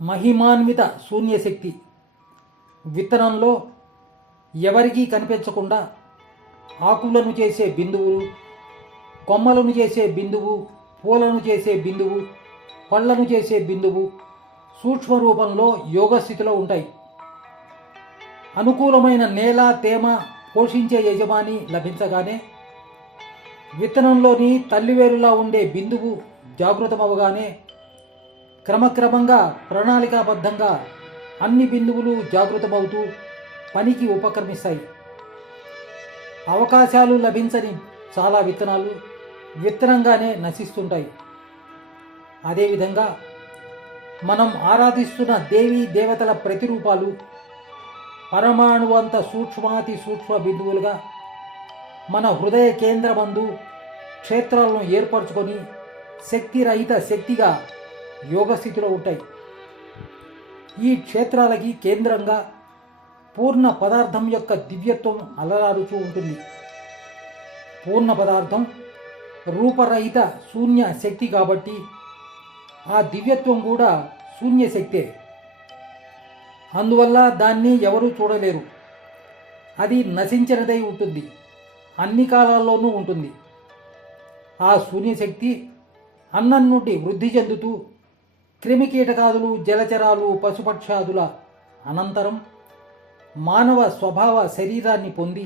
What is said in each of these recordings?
మహిమాన్విత శూన్యశక్తి. విత్తనంలో ఎవరికీ కనిపించకుండా ఆకులను చేసే బిందువులు కొమ్మలను చేసే బిందువు పూలను చేసే బిందువు పళ్ళను చేసే బిందువు సూక్ష్మ రూపంలో యోగ స్థితిలో ఉంటాయి. అనుకూలమైన నేల తేమ పోషించే యజమాని లభించగానే విత్తనంలోని తల్లివేరులా ఉండే బిందువు జాగృతమవగానే క్రమక్రమంగా ప్రణాళికాబద్ధంగా అన్ని బిందువులు జాగృతమవుతూ పనికి ఉపక్రమిస్తాయి. అవకాశాలు లభించని చాలా విత్తనాలు విత్తనంగానే నశిస్తుంటాయి. అదేవిధంగా మనం ఆరాధిస్తున్న దేవీ దేవతల ప్రతిరూపాలు పరమాణువంత సూక్ష్మాతి సూక్ష్మ బిందువులుగా మన హృదయ కేంద్రమందు క్షేత్రాలను ఏర్పరచుకొని శక్తిరహిత శక్తిగా యోగస్థితిలో ఉంటాయి. ఈ క్షేత్రాలకి కేంద్రంగా పూర్ణ పదార్థం యొక్క దివ్యత్వం అలరారుచూ ఉంటుంది. పూర్ణ పదార్థం రూపరహిత శూన్య శక్తి కాబట్టి ఆ దివ్యత్వం కూడా శూన్య శక్తే. అందువల్ల దాన్ని ఎవరూ చూడలేరు. అది నశించినదై ఉంటుంది. అన్ని కాలాల్లోనూ ఉంటుంది. ఆ శూన్యశక్తి అన్నం నుండి వృద్ధి చెందుతూ క్రిమికీటకాదులు జలచరాలు పశుపక్షాదుల అనంతరం మానవ స్వభావ శరీరాన్ని పొంది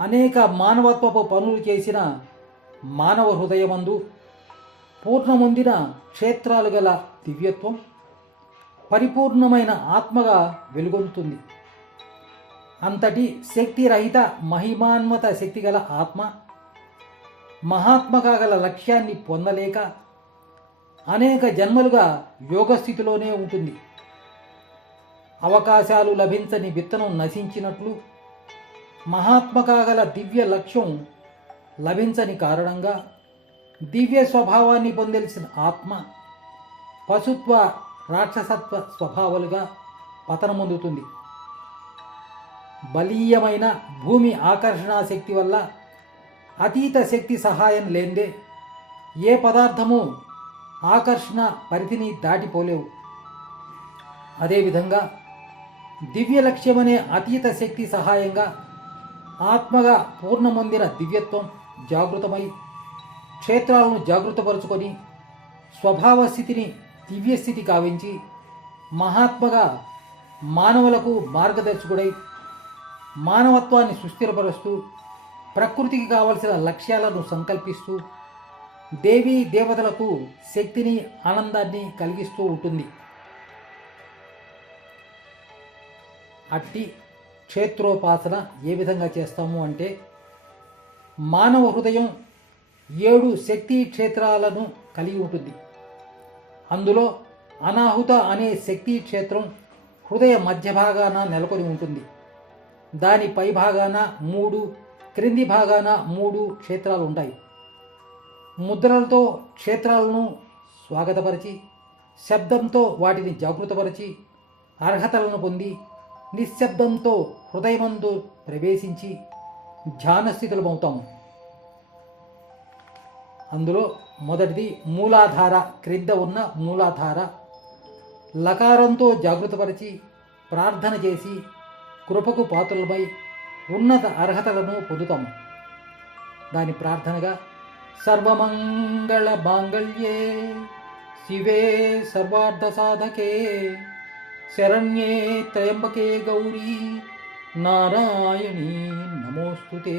అనేక మానవత్వపు పనులు చేసిన మానవ హృదయమందు పూర్ణమొందిన క్షేత్రాలు గల దివ్యత్వం పరిపూర్ణమైన ఆత్మగా వెలుగొందుతుంది. అంతటి శక్తిరహిత మహిమాన్వత శక్తి గల ఆత్మ మహాత్మగా గల లక్ష్యాన్ని పొందలేక అనేక జన్మలుగా యోగస్థితిలోనే ఉంటుంది. అవకాశాలు లభించని విత్తనం నశించినట్లు మహాత్మగా గల దివ్య లక్ష్యం లభించని కారణంగా దివ్య స్వభావాన్ని పొందెలిసిన ఆత్మ పశుత్వ రాక్షసత్వ స్వభావాలుగా పతనమొందుతుంది. బలీయమైన భూమి ఆకర్షణ శక్తి వల్ల అతీత శక్తి సహాయం లేందే ఏ పదార్థము ఆకర్షణ పరిధిని దాటిపోలేవు. అదేవిధంగా దివ్య లక్ష్యమనే అతీత శక్తి సహాయంగా ఆత్మగా పూర్ణమొందిన దివ్యత్వం జాగృతమై క్షేత్రాలను జాగృతపరుచుకొని స్వభావ స్థితిని దివ్యస్థితి కావించి మహాత్మగా మానవులకు మార్గదర్శకుడై మానవత్వాన్ని సుస్థిరపరుస్తూ ప్రకృతికి కావలసిన లక్ష్యాలను సంకల్పిస్తూ దేవీ దేవతలకు శక్తిని ఆనందాన్ని కలిగిస్తూ ఉంటుంది. అట్టి క్షేత్రోపాసన ఏ విధంగా చేస్తాము అంటే మానవ హృదయం ఏడు శక్తి క్షేత్రాలను కలిగి ఉంటుంది. అందులో అనాహుత అనే శక్తి క్షేత్రం హృదయ మధ్య భాగాన నెలకొని ఉంటుంది. దాని పై భాగాన మూడు క్రింది భాగాన మూడు క్షేత్రాలు ఉంటాయి ముద్రలతో క్షేత్రాలను స్వాగతపరిచి శబ్దంతో వాటిని జాగృతపరిచి అర్హతలను పొంది నిశ్శబ్దంతో హృదయమందు ప్రవేశించి ధ్యానస్థితులమవుతాము అందులో మొదటిది మూలాధార క్రింద ఉన్న మూలాధార. లకారంతో జాగృతపరిచి ప్రార్థన చేసి కృపకు పాత్రలపై ఉన్నత అర్హతలను పొందుతాము దాని ప్రార్థనగా సర్వమంగళ మాంగళ్యే శివే సర్వార్థ సాధకే శరణ్యే త్రయంబకే గౌరీ నారాయణీ నమోస్తుతే.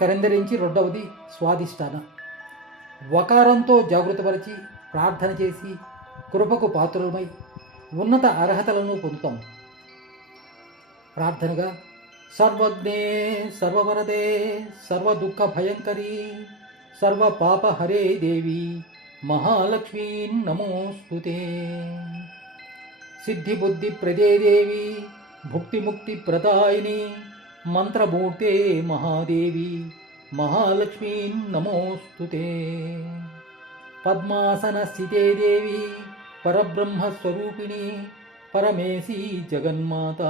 కరందరించి రెండవది స్వాధిష్టాన. వకారంతో జాగృతపరిచి ప్రార్థన చేసి కృపకు పాత్రులమై ఉన్నత అర్హతలను పొందుతాం. ప్రార్థనగా సర్వజ్ఞే సర్వవరదే సర్వ దుఃఖ భయంకరీ సర్వ పాప హరే దేవి మహాలక్ష్మీ నమోస్తుతే సిద్ధి ప్రదే దేవి భుక్తి ప్రదాయిని మంత్రమూర్తే మహాదేవి మహాలక్ష్మీ నమోస్తుతే పద్మాసన స్థితే దేవి పరబ్రహ్మస్వరూపిణి పరమేశీ జగన్మాత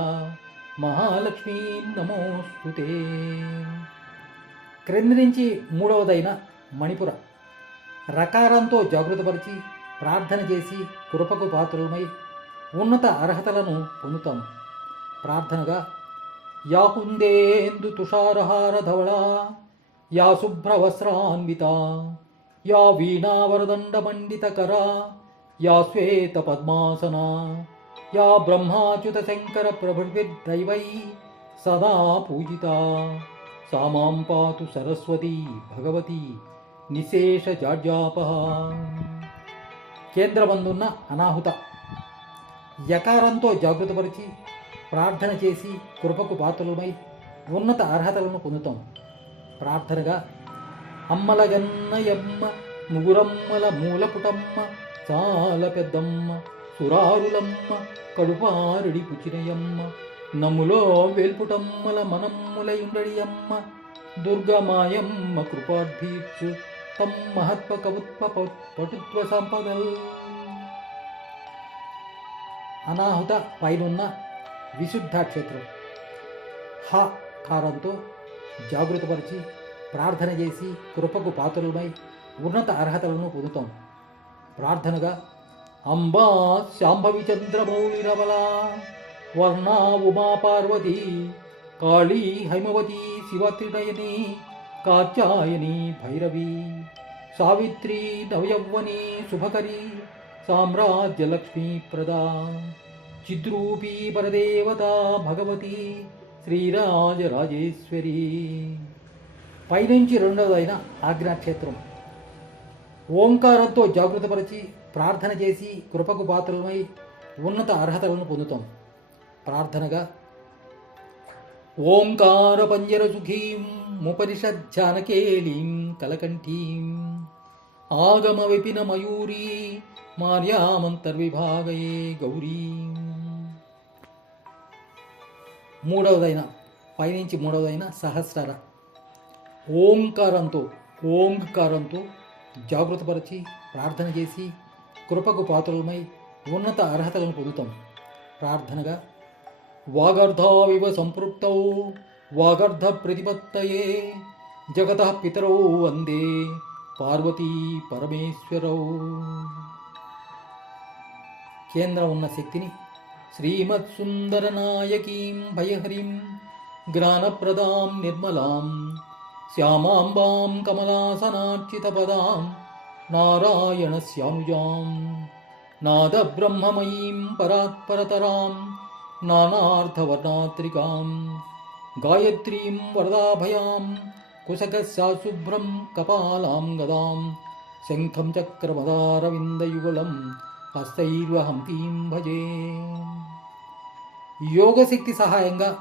మహాలక్ష్మీ నమోస్తుతే క్రింది నుంచి మూడవదైన మణిపుర. రకారంతో జాగృతపరిచి ప్రార్థన చేసి కృపకు పాత్రులమై ఉన్నత అర్హతలను పొందుతాము ప్రార్థనగా యా కుందేందు తుషారహార ధవళ యా శుభ్రవస్త్రాన్విత యా వీణావరదండమండితకర యా శ్వేత పద్మాసన. యా బ్రహ్మాచ్యుత శంకర ప్రభృద్వై సదా పూజిత సా మాం పాతు సరస్వతి భగవతి నిశేష జాడ్యాపహ కేంద్రమందున్న అనాహుత యకారంతో జాగృతపరిచి ప్రార్థన చేసి కృపకు పాత్రలమై ఉన్నత అర్హతలను పొందుతాం. ప్రార్థనగా అమ్మల గన్నయమ్మ ముగురమ్మల మూలపుటమ్మ చాలా పెద్దమ్మ సురారులమ్మ కడుపారుడి పుచినయమ్మ నములో వేల్పుటమ్మల మనమ్ములయుండడియమ్మ దుర్గమాయమ్మ కృపార్థీర్చు తం మహత్వ కవుత్వ పటుత్వ సంపదల్. అనాహుత పైనున్న విశుద్ధ క్షేత్రం. హ కారంతో జాగృతపరిచి ప్రార్థన చేసి కృపకు పాత్రులమై ఉన్నత అర్హతలను పొందుతాం. ప్రార్థనగా అంబా శాంభవి చంద్రమౌళిరవలా వర్ణా ఉమా పార్వతి కాళీ హైమవతి శివత్రినయని కాత్యాయని భైరవి సావిత్రి నవయవ్వని శుభకరి సామ్రాజ్యలక్ష్మీ ప్రదా చిద్రూపీ పరదేవత భగవతి శ్రీరాజరాజేశ్వరి. పైనుంచి రెండవదైన ఆజ్ఞాక్షేత్రం ఓంకారంతో జాగృతపరిచి ప్రార్థన చేసి కృపకు పాత్రలమై ఉన్నత అర్హతలను పొందుతాం. ప్రార్థనగా ఓంకార పంజరసుఖీం సుఖీం కలకంఠీం ఆగమ విపిన మయూరీ మార్యామంతర్విభాగయే గౌరీ. మూడవదైన పైనుంచి మూడవదైన సహస్రర ఓంకారంతో ఓంకారంతో జాగృతపరిచి ప్రార్థన చేసి కృపకు పాత్రులమై ఉన్నత అర్హతలను పొందుతాం. ప్రార్థనగా వాగర్ధావివ సంపృక్తౌ వాగర్ధ ప్రతిపత్తయే జగత పితరౌ వందే పార్వతీ పరమేశ్వరౌ. కేంద్రం ఉన్న శక్తిని శ్రీమత్సుందరనాయకీం భయహరిం జ్ఞానప్రదాం నిర్మలాం శ్యామాంబాం కమలాసనార్చితపదాం నారాయణస్యానుజాం నాదబ్రహ్మమయీం పరాత్పరతరాం. నానార్థవర్ణాత్రికాం గాయత్రీం వరదాభయాం. కుశకశాశుభ్రం కపాలాం గదాం. శంఖం చక్రమదారవిందయుగళం హస్తైర్వహం తీం భజే. యోగశక్తి సహాయంగా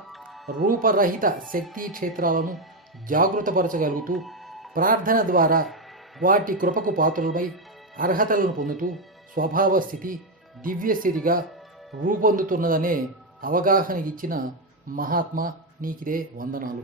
రూపరహిత శక్తి క్షేత్రాలను జాగృతపరచగలుగుతూ ప్రార్థన ద్వారా వాటి కృపకు పాత్రులమై అర్హతలను పొందుతూ స్వభావ స్థితి దివ్యస్థితిగా రూపొందుతున్నదనే అవగాహన ఇచ్చిన మహాత్మా నీకిదే వందనాలు.